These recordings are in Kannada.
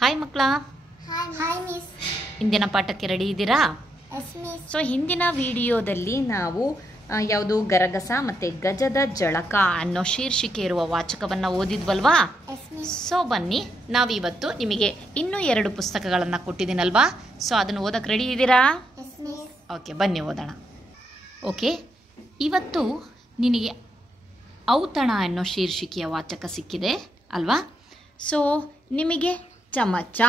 ಹಾಯ್ ಮಕ್ಕಳ. Hi miss. ಇಂದಿನ ಪಾಠಕ್ಕೆ ರೆಡಿ ಇದ್ದೀರಾ? S miss. ಸೊ ಹಿಂದಿನ ವಿಡಿಯೋದಲ್ಲಿ ನಾವು ಯಾವುದು ಗರಗಸ ಮತ್ತು ಗಜದ ಜಳಕ ಅನ್ನೋ ಶೀರ್ಷಿಕೆ ಇರುವ ವಾಚಕವನ್ನು ಓದಿದ್ವಲ್ವಾ? Yes miss. ಸೊ ಬನ್ನಿ, ನಾವಿವತ್ತು ನಿಮಗೆ ಇನ್ನೂ 2 ಪುಸ್ತಕಗಳನ್ನು ಕೊಟ್ಟಿದ್ದೀನಲ್ವಾ? ಸೊ ಅದನ್ನು ಓದಕ್ಕೆ ರೆಡಿ ಇದ್ದೀರಾ? Yes miss. ಓಕೆ, ಬನ್ನಿ ಓದೋಣ. ಓಕೆ, ಇವತ್ತು ನಿನಗೆ ಔತಣ ಅನ್ನೋ ಶೀರ್ಷಿಕೆಯ ವಾಚಕ ಸಿಕ್ಕಿದೆ ಅಲ್ವಾ? ಸೊ ನಿಮಗೆ ಚಮಚ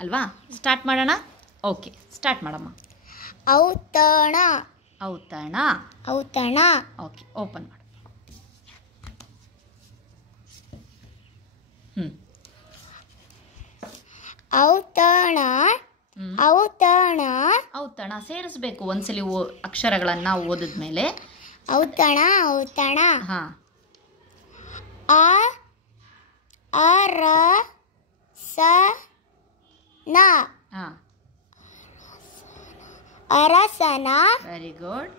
ಅಲ್ವಾ? ಸ್ಟಾರ್ಟ್ ಮಾಡೋಣ. ಓಕೆ, ಸ್ಟಾರ್ಟ್ ಮಾಡಮ್ಮ. ಔತಣ. ಔತಣ. ಔತಣ. ಓಕೆ, ಓಪನ್ ಮಾಡು. ಔತಣ. ಔತಣ. ಔತಣ ಸೇರಿಸ್ಬೇಕು ಒಂದ್ಸಲಿ ಅಕ್ಷರಗಳನ್ನು ಓದಿದ್ಮೇಲೆ. ಔತಣ. ಔತಣ. ಹಾ. ಅರಸನ. ಹಾ, ಅರಸನ. Very good.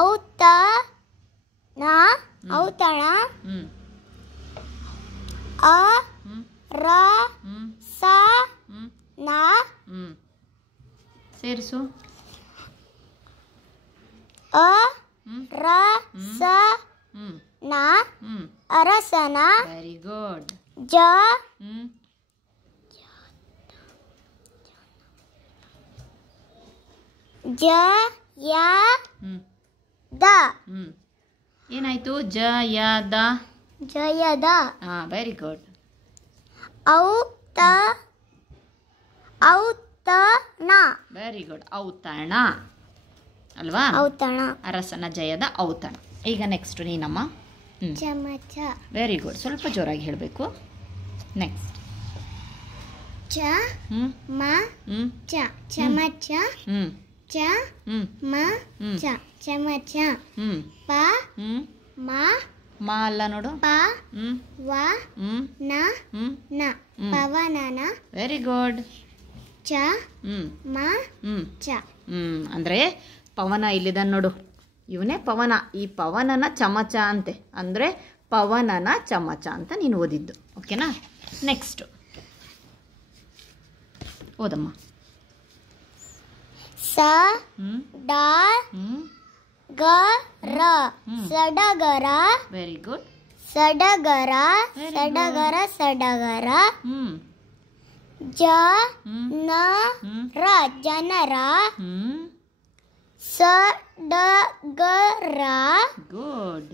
ಔತಣ. ಔತಣ. ಅರಸನ. ಸೇರಿಸು. ಅರಸನ. ಅರಸನ. Very good. ಜಯದ. ಏನಾಯ್ತು? ಜಯದ. ಜಯದ. ಹಾ, ವೆರಿ ಗುಡ್. ಔತಣ. Very good. ಔತಣ ಅಲ್ವಾ? ಔತಣ. ಅರಸನ ಜಯದ ಔತಣ. ಈಗ ನೆಕ್ಸ್ಟ್ ನೀನಮ್ಮ. ಚಮಚ. Very good. ಸ್ವಲ್ಪ ಜೋರಾಗಿ ಹೇಳಬೇಕು. ನೆಕ್ಸ್ಟ್. ಚಮಚ. ಚಮಚ. ಚಮಚ. ಚಮಚ. ಮಾ ಅಲ್ಲ ನೋಡು. ಪವನನ. ಪವನನ. Very good. ಚಮಚ. ಅಂದರೆ ಪವನ ಇಲ್ಲಿದ ನೋಡು, ಇವನೇ ಪವನ. ಈ ಪವನನ ಚಮಚ ಅಂತೆ, ಅಂದರೆ ಪವನನ ಚಮಚ ಅಂತ ನೀನು ಓದಿದ್ದು. ಓಕೆನಾ? ನೆಕ್ಸ್ಟ್ ಓದಮ್ಮ. ಸಡಗರ. ಸಡಗರ. Very good. ಸಡಗರ. ಸಡಗರ. ಸಡಗರ. ಜನರ. ಜನರ. ಸಡಗರ. ಗುಡ್.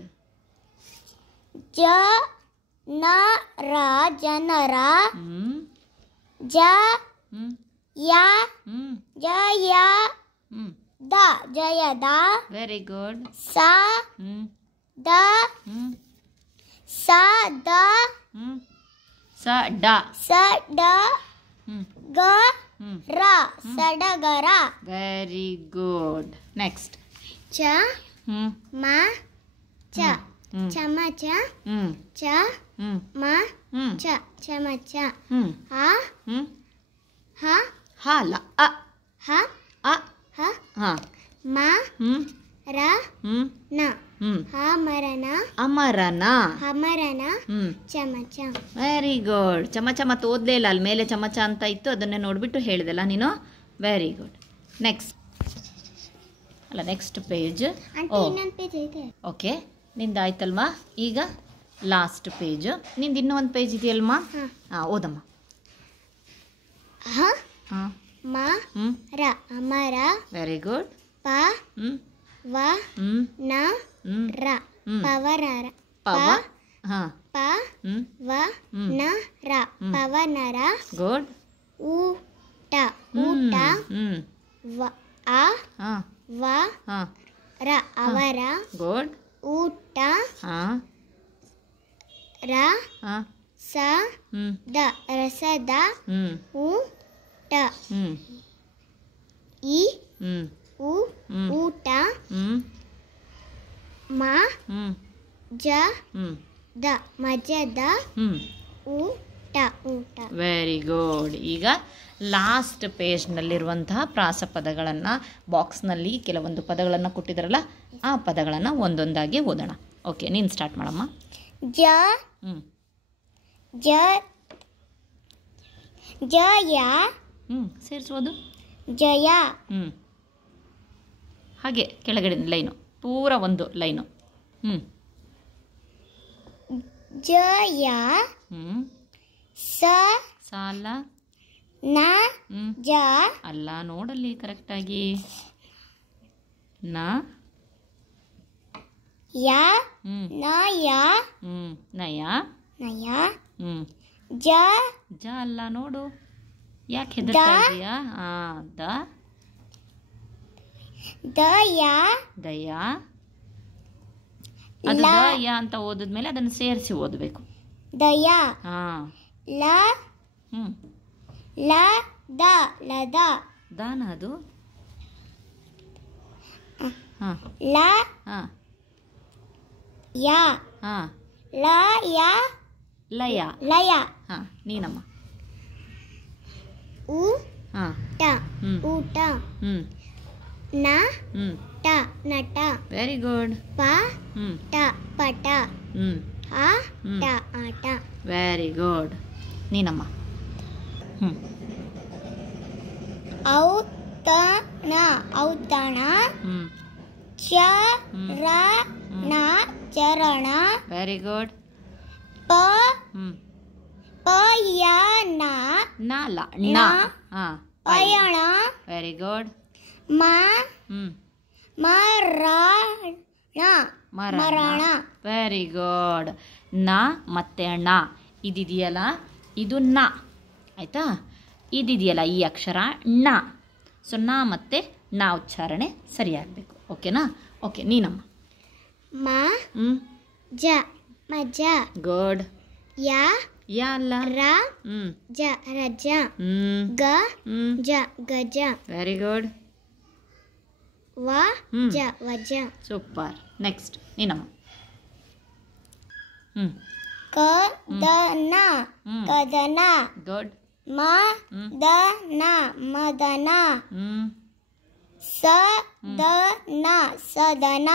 ಜನರ. ಜನರ. ಜಯದ. ಜಯದ. Very good. ಸದ. ಸದ. ಸಡ. ಸಡಗರ. ಸಡಗರ. Very good. ನೆಕ್ಸ್ಟ್. ಚಮಚ. ಚಮಚ. ಚಮಚ. ಚಮಚ. ಹಾಲ. ಮರನ. ಅಮರನ. ಅಮರನ. ಅಮರನ. ಚಮಚ. Very good. ಚಮಚ ಮತ್ತೆ ಓದಲೇ ಇಲ್ಲ, ಅಲ್ಲಿ ಮೇಲೆ ಚಮಚ ಅಂತ ಇತ್ತು, ಅದನ್ನೇ ನೋಡ್ಬಿಟ್ಟು ಹೇಳಿದೆಲ್ಲ ನೀನು. Very good. ನೆಕ್ಸ್ಟ್ ಅಲ್ಲ, ನೆಕ್ಸ್ಟ್ ಪೇಜ್. ಓಕೆ, ನಿಂದು ಆಯ್ತಲ್ವಾ? ಈಗ ಲಾಸ್ಟ್ ಪೇಜ್. ನಿಂದು ಇನ್ನೂ ಒಂದು ಪೇಜ್ ಇದೆಯಲ್ವಾ? ಹಾಂ, ಓದಮ್ಮ. ಅಮರ. Very good. ಪವನರ. ಪವನರ. ಪವನರ. ಪವನರ. ಗುಡ್. ಊಟ. ಊಟ. ಅವರ. ಗುಡ್. ಊಟ. ರಸದ. ರಸದ. ಊಟ. ಊಟ. ಮಜದ. ಮಜದ. ಊಟ. ಊಟ. Very good. ಈಗ ಲಾಸ್ಟ್ ಪೇಜ್ನಲ್ಲಿರುವಂತಹ ಪ್ರಾಸಪದಗಳನ್ನು ಬಾಕ್ಸ್ನಲ್ಲಿ ಕೆಲವೊಂದು ಪದಗಳನ್ನು ಕೊಟ್ಟಿದ್ದಾರಲ್ಲ, ಆ ಪದಗಳನ್ನು ಒಂದೊಂದಾಗಿ ಓದೋಣ. ಓಕೆ, ನೀನು ಸ್ಟಾರ್ಟ್ ಮಾಡಮ್ಮ. ಜ ಹ್ಞೂ ಜ ಜಯ ಸೇರಿಸೋದು. ಜಯ ಹಾಗೆ ಕೆಳಗಡೆ ಲೈನು ಪೂರ ಒಂದು ಲೈನು. ಜಯ ಸಾಲ ನ ಜ ಅಲ್ಲ, ನೋಡಲ್ಲಿ ಕರೆಕ್ಟಾಗಿ. ನ ಯ ನಯ ನಯ ನಯ ಜ ಅಲ್ಲ, ನೋಡು ಯಾಕೆ ಹೆದರ್ತಾ ಇದೀಯಾ? ದಯ ದಯಾ. ಅದು ದಯ ಅಂತ ಓದಿದ್ಮೇಲೆ ಅದನ್ನು ಸೇರಿಸಿ ಓದಬೇಕು. ದಯ ಲ ಲ ದ ಲದ ದಾನ ಅದು. ಲ ಯ ಲ ಯ ಲಯ ಲಯ ನೀನಮ್ಮ. ಊಟ ಊಟ ನ ಟ ನಟ. Very good. ಪ ಟ ಪಟ. ಆ ಟ ಆಟ. Very good. ನೀನಮ್ಮ. ಔತಣ ಔತಣ. ಚರಣ ಚರಣ. Very good. ಪಯಣ ನಾಲ ಪಯಣ. Very good. ಮರಣ. Very good. ನ ಮತ್ತೆ ಣ ಇದಿದೆಯಲ್ಲ, ಇದು ನ ಆಯ್ತಾ. ಇದಿದೆಯಲ್ಲ ಈ ಅಕ್ಷರ ಣ. ಸೊ ನ ಮತ್ತೆ ನ ಉಚ್ಚಾರಣೆ ಸರಿಯಾಗಬೇಕು. ಓಕೆನಾ? ಓಕೆ, ನೀನಮ್ಮ. ಜ ಮಜ. ಗುಡ್. ಯ ಅಲ್ಲ, ರ ಜ ರಜ. ಗ ಜ ಗಜ. Very good. ವ ಜ ವಜ. ಸೂಪರ್. ನೆಕ್ಸ್ಟ್ ನೀನಮ್ಮ. ಕದನ ಕದನ. ಗುಡ್. ಮದನ ಮದನ. ಸದನ ಸದನ.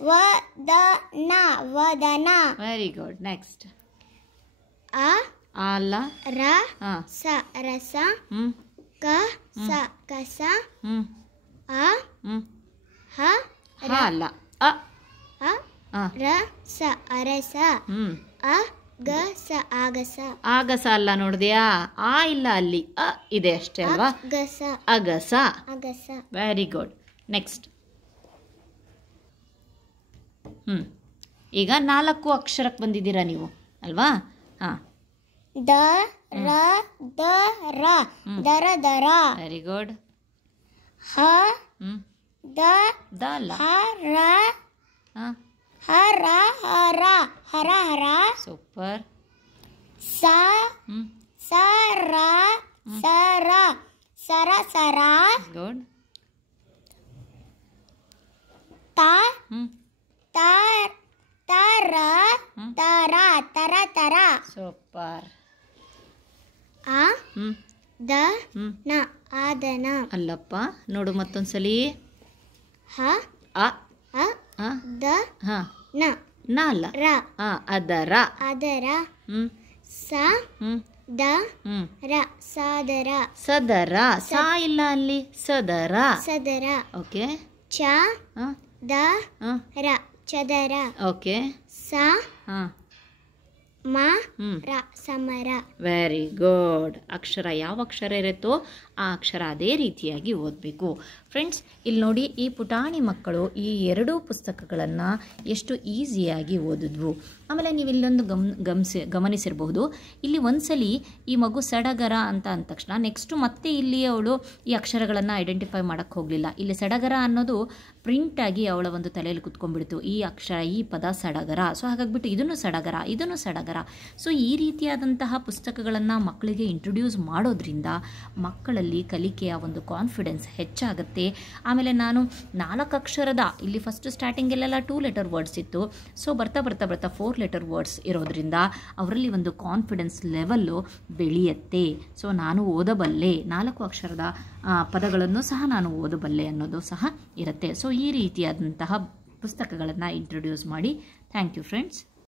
ವದನ ವದನ. Very good. ನೆಕ್ಸ್ಟ್. ಅಲ ರ ಸ ರಸ. ಕ ಸ ಕಸ. ಹ ಅಲ್ಲ, ರ ಸ ಅರಸ. ಗ ಸ ಆಗಸ. ಆಗಸ ಅಲ್ಲ, ನೋಡಿದ್ಯಾ? ಆ ಇಲ್ಲ, ಅಲ್ಲಿ ಅ ಇದೆ ಅಷ್ಟೇ ಅಲ್ವಾ? ಅಗಸ ಅಗಸ. ಅಗಸ. Very good. ನೆಕ್ಸ್ಟ್. ಈಗ 4 ಅಕ್ಷರಕ್ಕೆ ಬಂದಿದ್ದೀರಾ ನೀವು ಅಲ್ವಾ? ದ ರ ದ ರ ದರ ದರ. Very good. ಹ ದ ಅಲ್ಲ, ಹ ರ ಹರ ಹರ ಹರ ಹರ. ಸೂಪರ್. ಸ ಸರ ಸರ ಸರ ಸರ. ಗುಡ್. ತ ತರ ತರ ತರ ತರ. ಸೂಪರ್. ದ ನ ಆದನ. ಅಲ್ಲಪ್ಪ, ನೋಡು ಮತ್ತೊಂದ್ಸಲಿ. ಹ ದ ನ ಅಲ್ಲ, ಅದರ. ಅದರ. ಸ ದ ರ ಸಾದರ. ಸದರ. ಸಾ ಇಲ್ಲ ಅಲ್ಲಿ, ಸದರ. ಸದರ. ಓಕೆ. ಚ ದ ರ ಚದರ. ಓಕೆ. ಸ ಮ ರ ಸಮರ. Very good. ಅಕ್ಷರ ಯಾವ ಅಕ್ಷರ ಇರುತ್ತೋ ಆ ಅಕ್ಷರ ಅದೇ ರೀತಿಯಾಗಿ ಓದಬೇಕು. ಫ್ರೆಂಡ್ಸ್, ಇಲ್ಲಿ ನೋಡಿ, ಈ ಪುಟಾಣಿ ಮಕ್ಕಳು ಈ 2 ಪುಸ್ತಕಗಳನ್ನು ಎಷ್ಟು ಈಸಿಯಾಗಿ ಓದಿದ್ವು. ಆಮೇಲೆ ನೀವು ಇಲ್ಲೊಂದು ಗಮನಿಸಿರಬಹುದು, ಇಲ್ಲಿ ಒಂದ್ಸಲಿ ಈ ಮಗು ಸಡಗರ ಅಂತ ಅಂದ ತಕ್ಷಣ ನೆಕ್ಸ್ಟು ಮತ್ತೆ ಇಲ್ಲಿ ಅವಳು ಈ ಅಕ್ಷರಗಳನ್ನು ಐಡೆಂಟಿಫೈ ಮಾಡೋಕ್ಕೆ ಹೋಗಲಿಲ್ಲ. ಇಲ್ಲಿ ಸಡಗರ ಅನ್ನೋದು ಪ್ರಿಂಟಾಗಿ ಅವಳ ಒಂದು ತಲೆಯಲ್ಲಿ ಕುತ್ಕೊಂಡ್ಬಿಡ್ತು. ಈ ಅಕ್ಷರ, ಈ ಪದ ಸಡಗರ. ಸೊ ಹಾಗಾಗ್ಬಿಟ್ಟು ಇದನ್ನು ಸಡಗರ, ಇದನ್ನು ಸಡಗರ. ಸೊ ಈ ರೀತಿಯಾದಂತಹ ಪುಸ್ತಕಗಳನ್ನು ಮಕ್ಕಳಿಗೆ ಇಂಟ್ರೊಡ್ಯೂಸ್ ಮಾಡೋದ್ರಿಂದ ಮಕ್ಕಳಲ್ಲಿ ಮಕ್ಕಳಲ್ಲಿ ಕಲಿಕೆಯ ಒಂದು ಕಾನ್ಫಿಡೆನ್ಸ್ ಹೆಚ್ಚಾಗುತ್ತೆ. ಆಮೇಲೆ ನಾನು 4 ಅಕ್ಷರದ, ಇಲ್ಲಿ ಫಸ್ಟ್ ಸ್ಟಾರ್ಟಿಂಗಲ್ಲೆಲ್ಲ 2 ಲೆಟರ್ ವರ್ಡ್ಸ್ ಇತ್ತು. ಸೊ ಬರ್ತಾ 4 ಲೆಟರ್ ವರ್ಡ್ಸ್ ಇರೋದ್ರಿಂದ ಅವರಲ್ಲಿ ಒಂದು ಕಾನ್ಫಿಡೆನ್ಸ್ ಲೆವೆಲ್ಲು ಬೆಳೆಯುತ್ತೆ. ಸೊ ನಾನು ಓದಬಲ್ಲೆ, 4 ಅಕ್ಷರದ ಪದಗಳನ್ನು ಸಹ ನಾನು ಓದಬಲ್ಲೆ ಅನ್ನೋದು ಸಹ ಇರುತ್ತೆ. ಸೊ ಈ ರೀತಿಯಾದಂತಹ ಪುಸ್ತಕಗಳನ್ನು ಇಂಟ್ರೊಡ್ಯೂಸ್ ಮಾಡಿ. Thank you friends.